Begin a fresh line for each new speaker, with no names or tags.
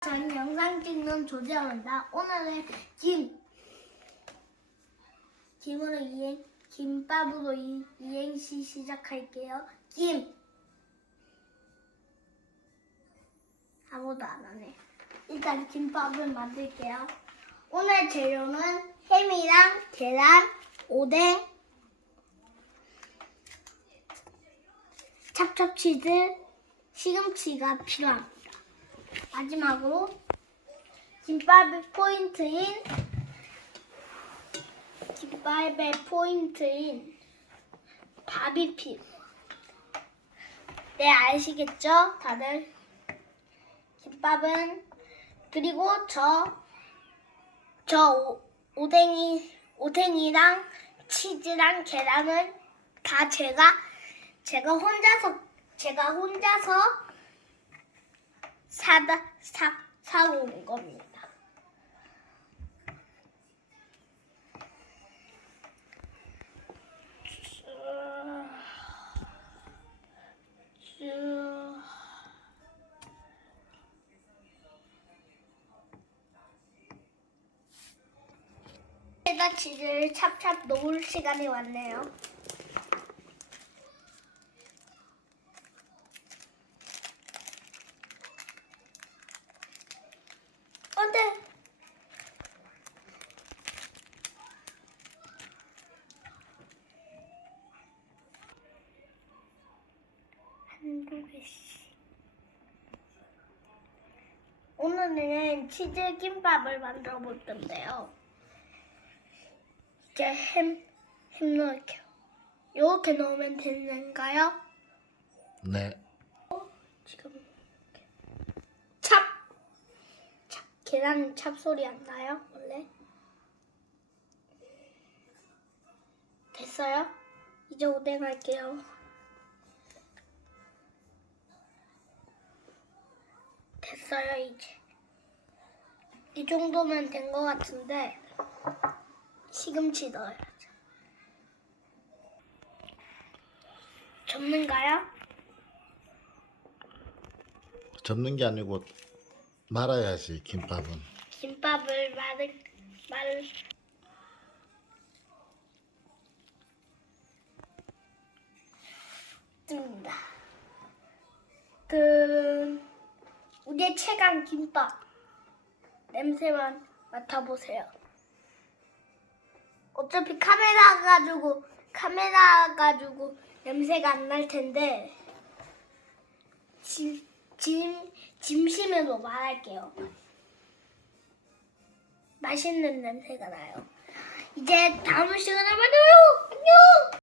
전 영상 찍는 조재원입니다. 오늘은 김 김으로 이행 김밥으로 이, 이행시 시작할게요. 김 아무도 안 하네. 일단 김밥을 만들게요. 오늘 재료는 햄이랑 계란, 오뎅, 찹찹치즈, 시금치가 필요합니다. 마지막으로 김밥의 포인트인 김밥의 포인트인 필요. 네 아시겠죠, 다들? 김밥은 그리고 저저 오- 오뎅이 오뎅이랑 치즈랑 계란은 다 제가 제가 혼자서 제가 혼자서 사다 사 사고 온 겁니다. 치즈를 찹찹 놓을 시간이 왔네요. 안 돼. 오늘은 치즈 김밥을 만들어 볼 건데요. 이제 햄, 햄 넣을게요. 이렇게 넣으면 되는가요?
네.
지금 이렇게. 찹! 찹 계란 찹 소리 안 나요? 원래? 됐어요? 이제 오뎅 할게요. 됐어요 이제. 이 정도면 된 것 같은데 시금치 넣어야죠. 접는가요?
접는 게 아니고 말아야지 김밥은.
김밥을 말을 말 습니다. 그 우리의 최강 김밥 냄새만 맡아보세요. 어차피 카메라 가지고 카메라 가지고 냄새가 안 날 텐데 짐, 짐, 짐심에도 말할게요. 맛있는 냄새가 나요. 이제 다음 시간에 만나요. 안녕.